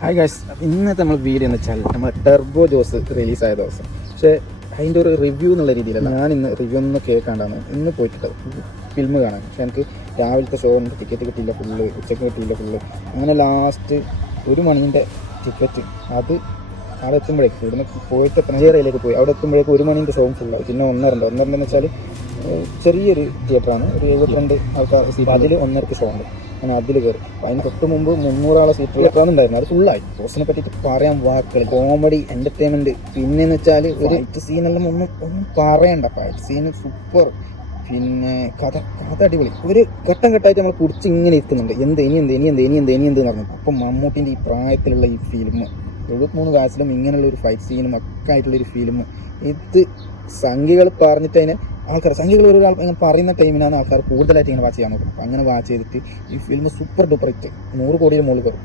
Hi guys, ഇന്നത്തെ നമ്മൾ video എന്ന് വെച്ചാൽ നമ്മൾ ടെർബോ ജോസ് റിലീസായ ദിവസം. പക്ഷേ അതിൻ്റെ ഒരു റിവ്യൂ എന്നുള്ള രീതിയിലല്ല, ഞാൻ ഇന്ന് റിവ്യൂ ഒന്നും കേൾക്കാണ്ടാണ് ഇന്ന് പോയിട്ടുള്ളത് ഫിലിം കാണാൻ. പക്ഷേ എനിക്ക് രാവിലത്തെ ഷോ ഒന്നും ടിക്കറ്റ് കിട്ടിയില്ല ഫുള്ള്, ഉച്ചയ്ക്ക് കിട്ടിയില്ല ഫുള്ള്. അങ്ങനെ ലാസ്റ്റ് 1 മണിൻ്റെ ടിക്കറ്റ് അത് അവിടെ എത്തുമ്പോഴേക്ക് ഇവിടുന്ന് പോയിട്ട് പനഞ്ചേരയിലേക്ക് പോയി. അവിടെ എത്തുമ്പോഴേക്ക് 1 മണിൻ്റെ ഷോവും ഫുള്ളായി. പിന്നെ 1:30 വെച്ചാൽ ചെറിയൊരു തിയേറ്ററാണ്, ഒരു 72 ആൾക്കാർ സീറ്റ്. അതിൽ 1:30 ഷോ ഉണ്ട്. അങ്ങനെ അതിൽ കയറി. അതിന് തൊട്ട് മുമ്പ് 300 ആളെ സീറ്റ് എത്താന്നുണ്ടായിരുന്നു, അത് ഫുള്ളായി. ബോസിനെ പറ്റിയിട്ട് പറയാൻ വാക്കുകൾ, കോമഡി, എൻ്റർടൈൻമെൻറ്റ്. പിന്നെന്ന് വെച്ചാൽ ഒരു ഫൈറ്റ് സീനെല്ലാം ഒന്നും പറയണ്ട. Fight scene super. പിന്നെ കഥ അടിപൊളി. ഒരു ഘട്ടം ഘട്ടമായിട്ട് നമ്മൾ കുടിച്ച് ഇങ്ങനെ ഇരിക്കുന്നുണ്ട്, എന്ത് പറഞ്ഞു. അപ്പം മമ്മൂട്ടിൻ്റെ ഈ പ്രായത്തിലുള്ള ഈ ഫിലിം 73 വയസ്സിലും ഇങ്ങനെയുള്ള ഒരു ഫൈറ്റ് സീനും ഒക്കെ ആയിട്ടുള്ളൊരു ഫിലിം. ഇത് സംഖ്യകൾ പറഞ്ഞിട്ട് അതിനെ സംഖ്യകൾ ഒരാൾ ഇങ്ങനെ പറയുന്ന ടൈമിനാണ് ആൾക്കാർ കൂടുതലായിട്ട് ഇങ്ങനെ വാച്ച് ചെയ്യാൻ നോക്കുന്നത്. അങ്ങനെ വാച്ച് ചെയ്തിട്ട് ഈ ഫിലിം സൂപ്പർ ഡൂപ്പർ ഹിറ്റ്, 100 കോടിയുടെ മുകളിൽ കയറും.